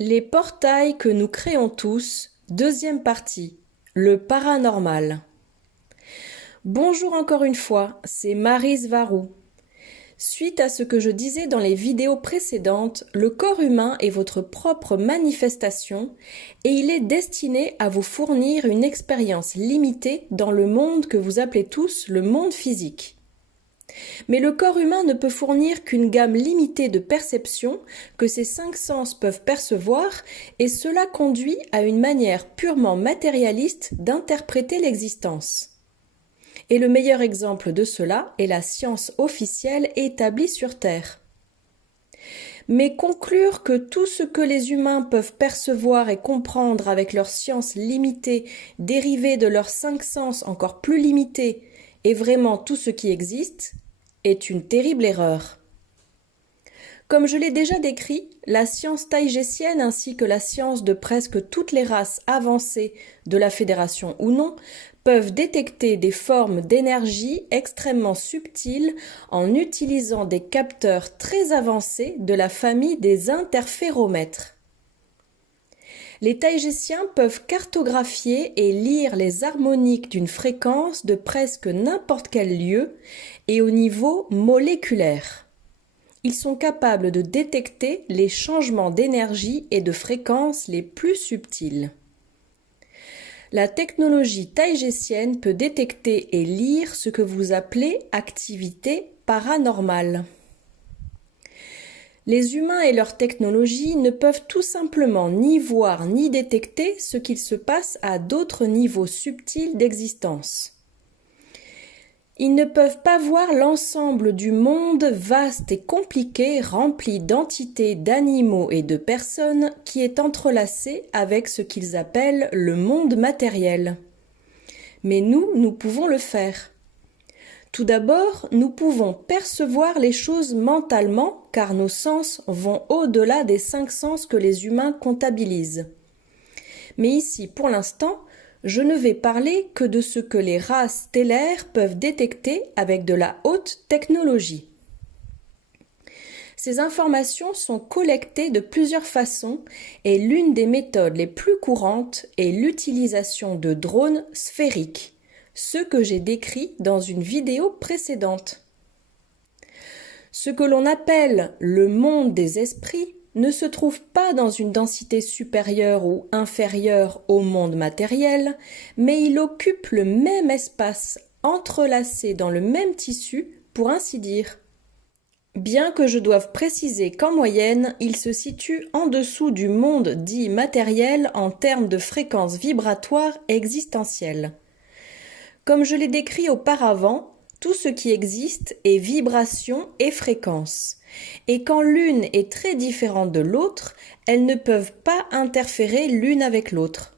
Les portails que nous créons tous, deuxième partie, le paranormal. Bonjour encore une fois, c'est Maryse Varou. Suite à ce que je disais dans les vidéos précédentes, le corps humain est votre propre manifestation et il est destiné à vous fournir une expérience limitée dans le monde que vous appelez tous le monde physique. Mais le corps humain ne peut fournir qu'une gamme limitée de perceptions que ses cinq sens peuvent percevoir et cela conduit à une manière purement matérialiste d'interpréter l'existence. Et le meilleur exemple de cela est la science officielle établie sur Terre. Mais conclure que tout ce que les humains peuvent percevoir et comprendre avec leur science limitée, dérivée de leurs cinq sens encore plus limités, est vraiment tout ce qui existe, est une terrible erreur. Comme je l'ai déjà décrit, la science taïgésienne ainsi que la science de presque toutes les races avancées de la Fédération ou non peuvent détecter des formes d'énergie extrêmement subtiles en utilisant des capteurs très avancés de la famille des interféromètres. Les taïgésiens peuvent cartographier et lire les harmoniques d'une fréquence de presque n'importe quel lieu et au niveau moléculaire. Ils sont capables de détecter les changements d'énergie et de fréquence les plus subtils. La technologie taïgésienne peut détecter et lire ce que vous appelez activité paranormale. Les humains et leur technologie ne peuvent tout simplement ni voir ni détecter ce qu'il se passe à d'autres niveaux subtils d'existence. Ils ne peuvent pas voir l'ensemble du monde vaste et compliqué rempli d'entités, d'animaux et de personnes qui est entrelacé avec ce qu'ils appellent le monde matériel. Mais nous pouvons le faire. Tout d'abord, nous pouvons percevoir les choses mentalement car nos sens vont au-delà des cinq sens que les humains comptabilisent. Mais ici, pour l'instant, je ne vais parler que de ce que les races stellaires peuvent détecter avec de la haute technologie. Ces informations sont collectées de plusieurs façons et l'une des méthodes les plus courantes est l'utilisation de drones sphériques, ce que j'ai décrit dans une vidéo précédente. Ce que l'on appelle le monde des esprits ne se trouve pas dans une densité supérieure ou inférieure au monde matériel, mais il occupe le même espace, entrelacé dans le même tissu, pour ainsi dire. Bien que je doive préciser qu'en moyenne, il se situe en dessous du monde dit matériel en termes de fréquence vibratoire existentielle. Comme je l'ai décrit auparavant, tout ce qui existe est vibration et fréquence. Et quand l'une est très différente de l'autre, elles ne peuvent pas interférer l'une avec l'autre.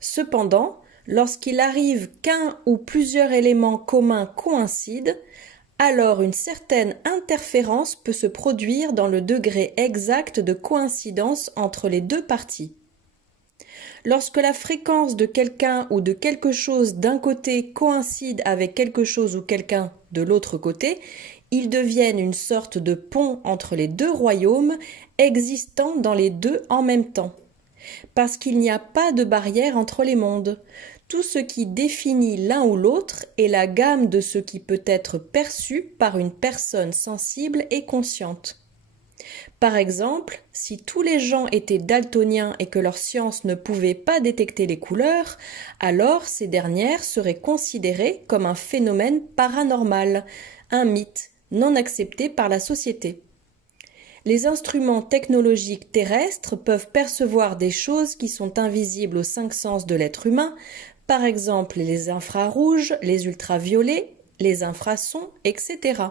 Cependant, lorsqu'il arrive qu'un ou plusieurs éléments communs coïncident, alors une certaine interférence peut se produire dans le degré exact de coïncidence entre les deux parties. Lorsque la fréquence de quelqu'un ou de quelque chose d'un côté coïncide avec quelque chose ou quelqu'un de l'autre côté, ils deviennent une sorte de pont entre les deux royaumes existant dans les deux en même temps. Parce qu'il n'y a pas de barrière entre les mondes. Tout ce qui définit l'un ou l'autre est la gamme de ce qui peut être perçu par une personne sensible et consciente. Par exemple, si tous les gens étaient daltoniens et que leur science ne pouvait pas détecter les couleurs, alors ces dernières seraient considérées comme un phénomène paranormal, un mythe non accepté par la société. Les instruments technologiques terrestres peuvent percevoir des choses qui sont invisibles aux cinq sens de l'être humain, par exemple les infrarouges, les ultraviolets, les infrasons, etc.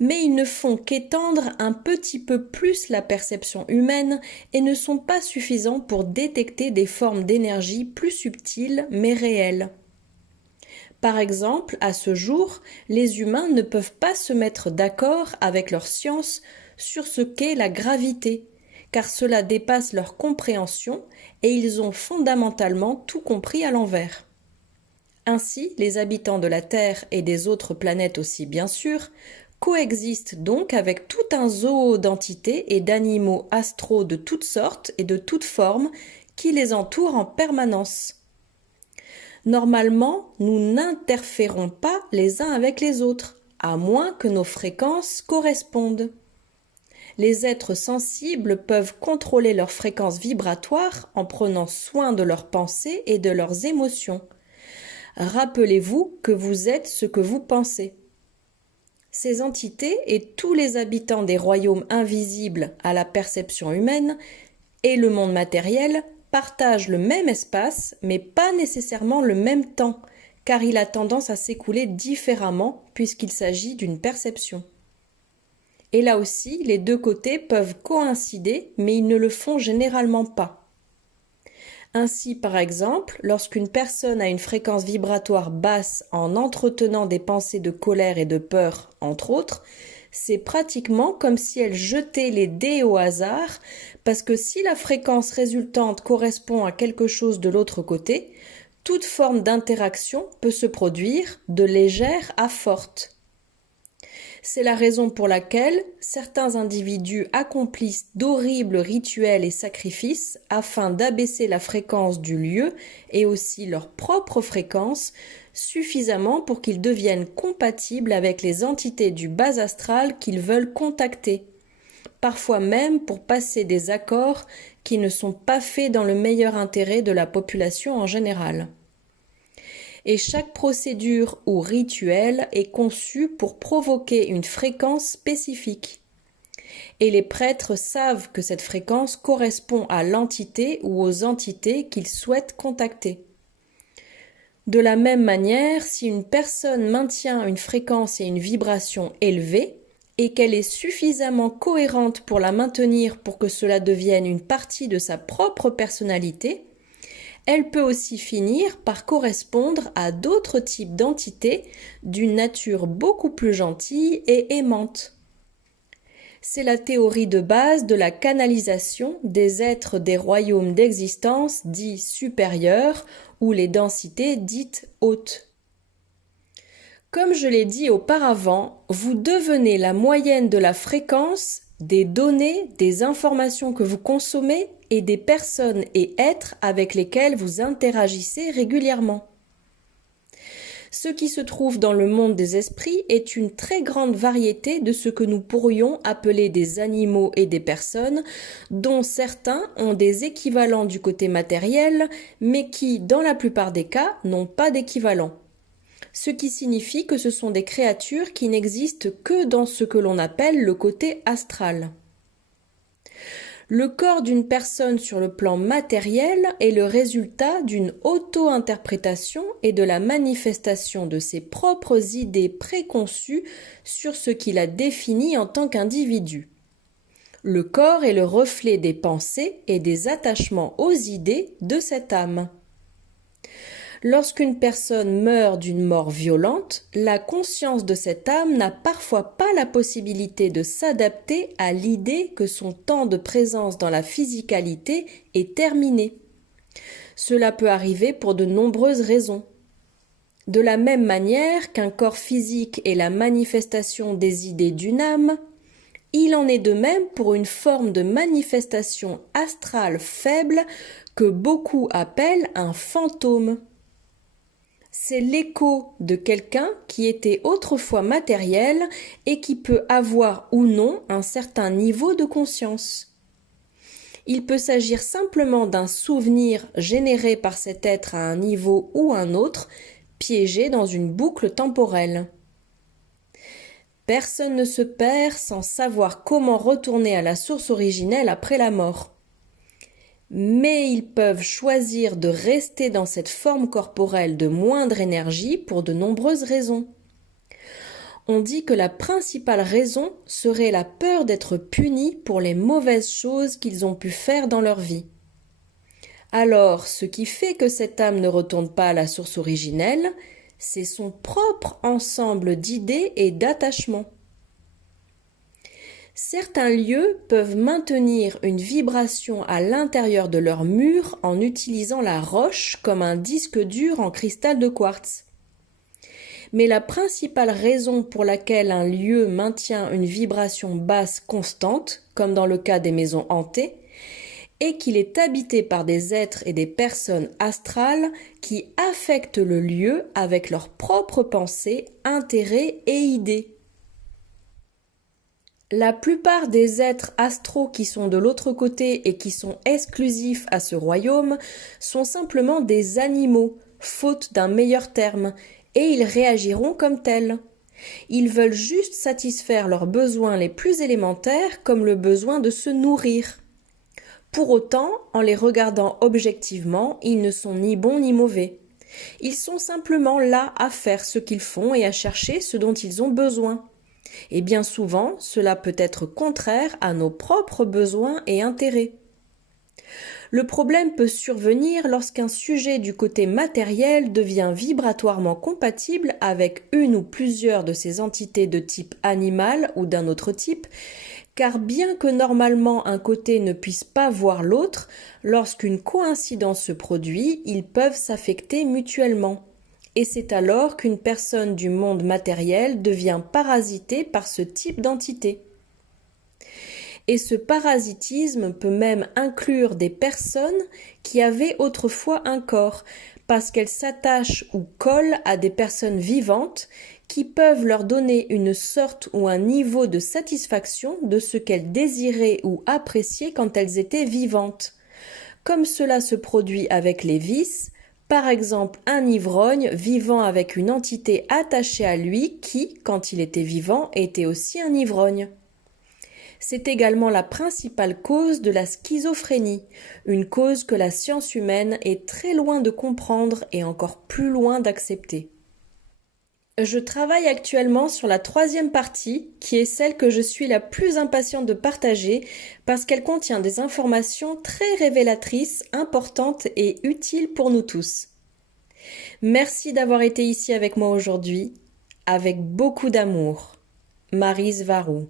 Mais ils ne font qu'étendre un petit peu plus la perception humaine et ne sont pas suffisants pour détecter des formes d'énergie plus subtiles mais réelles. Par exemple, à ce jour, les humains ne peuvent pas se mettre d'accord avec leur science sur ce qu'est la gravité, car cela dépasse leur compréhension et ils ont fondamentalement tout compris à l'envers. Ainsi, les habitants de la Terre et des autres planètes aussi bien sûr coexiste donc avec tout un zoo d'entités et d'animaux astraux de toutes sortes et de toutes formes qui les entourent en permanence. Normalement, nous n'interférons pas les uns avec les autres, à moins que nos fréquences correspondent. Les êtres sensibles peuvent contrôler leurs fréquences vibratoires en prenant soin de leurs pensées et de leurs émotions. Rappelez-vous que vous êtes ce que vous pensez. Ces entités et tous les habitants des royaumes invisibles à la perception humaine et le monde matériel partagent le même espace, mais pas nécessairement le même temps, car il a tendance à s'écouler différemment puisqu'il s'agit d'une perception. Et là aussi, les deux côtés peuvent coïncider, mais ils ne le font généralement pas. Ainsi, par exemple, lorsqu'une personne a une fréquence vibratoire basse en entretenant des pensées de colère et de peur, entre autres, c'est pratiquement comme si elle jetait les dés au hasard, parce que si la fréquence résultante correspond à quelque chose de l'autre côté, toute forme d'interaction peut se produire de légère à forte. C'est la raison pour laquelle certains individus accomplissent d'horribles rituels et sacrifices afin d'abaisser la fréquence du lieu et aussi leur propre fréquence suffisamment pour qu'ils deviennent compatibles avec les entités du bas astral qu'ils veulent contacter, parfois même pour passer des accords qui ne sont pas faits dans le meilleur intérêt de la population en général. Et chaque procédure ou rituel est conçu pour provoquer une fréquence spécifique. Et les prêtres savent que cette fréquence correspond à l'entité ou aux entités qu'ils souhaitent contacter. De la même manière, si une personne maintient une fréquence et une vibration élevée, et qu'elle est suffisamment cohérente pour la maintenir pour que cela devienne une partie de sa propre personnalité, elle peut aussi finir par correspondre à d'autres types d'entités d'une nature beaucoup plus gentille et aimante. C'est la théorie de base de la canalisation des êtres des royaumes d'existence dits supérieurs ou les densités dites hautes. Comme je l'ai dit auparavant, vous devenez la moyenne de la fréquence des données, des informations que vous consommez et des personnes et êtres avec lesquels vous interagissez régulièrement. Ce qui se trouve dans le monde des esprits est une très grande variété de ce que nous pourrions appeler des animaux et des personnes, dont certains ont des équivalents du côté matériel, mais qui, dans la plupart des cas, n'ont pas d'équivalent. Ce qui signifie que ce sont des créatures qui n'existent que dans ce que l'on appelle le côté astral. Le corps d'une personne sur le plan matériel est le résultat d'une auto-interprétation et de la manifestation de ses propres idées préconçues sur ce qui la définit en tant qu'individu. Le corps est le reflet des pensées et des attachements aux idées de cette âme. Lorsqu'une personne meurt d'une mort violente, la conscience de cette âme n'a parfois pas la possibilité de s'adapter à l'idée que son temps de présence dans la physicalité est terminé. Cela peut arriver pour de nombreuses raisons. De la même manière qu'un corps physique est la manifestation des idées d'une âme, il en est de même pour une forme de manifestation astrale faible que beaucoup appellent un fantôme. C'est l'écho de quelqu'un qui était autrefois matériel et qui peut avoir ou non un certain niveau de conscience. Il peut s'agir simplement d'un souvenir généré par cet être à un niveau ou un autre, piégé dans une boucle temporelle. Personne ne se perd sans savoir comment retourner à la source originelle après la mort. Mais ils peuvent choisir de rester dans cette forme corporelle de moindre énergie pour de nombreuses raisons. On dit que la principale raison serait la peur d'être punis pour les mauvaises choses qu'ils ont pu faire dans leur vie. Alors, ce qui fait que cette âme ne retourne pas à la source originelle, c'est son propre ensemble d'idées et d'attachements. Certains lieux peuvent maintenir une vibration à l'intérieur de leur mur en utilisant la roche comme un disque dur en cristal de quartz. Mais la principale raison pour laquelle un lieu maintient une vibration basse constante, comme dans le cas des maisons hantées, est qu'il est habité par des êtres et des personnes astrales qui affectent le lieu avec leurs propres pensées, intérêts et idées. La plupart des êtres astraux qui sont de l'autre côté et qui sont exclusifs à ce royaume sont simplement des animaux, faute d'un meilleur terme, et ils réagiront comme tels. Ils veulent juste satisfaire leurs besoins les plus élémentaires, comme le besoin de se nourrir. Pour autant, en les regardant objectivement, ils ne sont ni bons ni mauvais. Ils sont simplement là à faire ce qu'ils font et à chercher ce dont ils ont besoin. Et bien souvent, cela peut être contraire à nos propres besoins et intérêts. Le problème peut survenir lorsqu'un sujet du côté matériel devient vibratoirement compatible avec une ou plusieurs de ces entités de type animal ou d'un autre type, car bien que normalement un côté ne puisse pas voir l'autre, lorsqu'une coïncidence se produit, ils peuvent s'affecter mutuellement. Et c'est alors qu'une personne du monde matériel devient parasitée par ce type d'entité. Et ce parasitisme peut même inclure des personnes qui avaient autrefois un corps, parce qu'elles s'attachent ou collent à des personnes vivantes qui peuvent leur donner une sorte ou un niveau de satisfaction de ce qu'elles désiraient ou appréciaient quand elles étaient vivantes. Comme cela se produit avec les vices, par exemple un ivrogne vivant avec une entité attachée à lui qui, quand il était vivant, était aussi un ivrogne. C'est également la principale cause de la schizophrénie, une cause que la science humaine est très loin de comprendre et encore plus loin d'accepter. Je travaille actuellement sur la 3e partie, qui est celle que je suis la plus impatiente de partager parce qu'elle contient des informations très révélatrices, importantes et utiles pour nous tous. Merci d'avoir été ici avec moi aujourd'hui, avec beaucoup d'amour. Maryse Varou.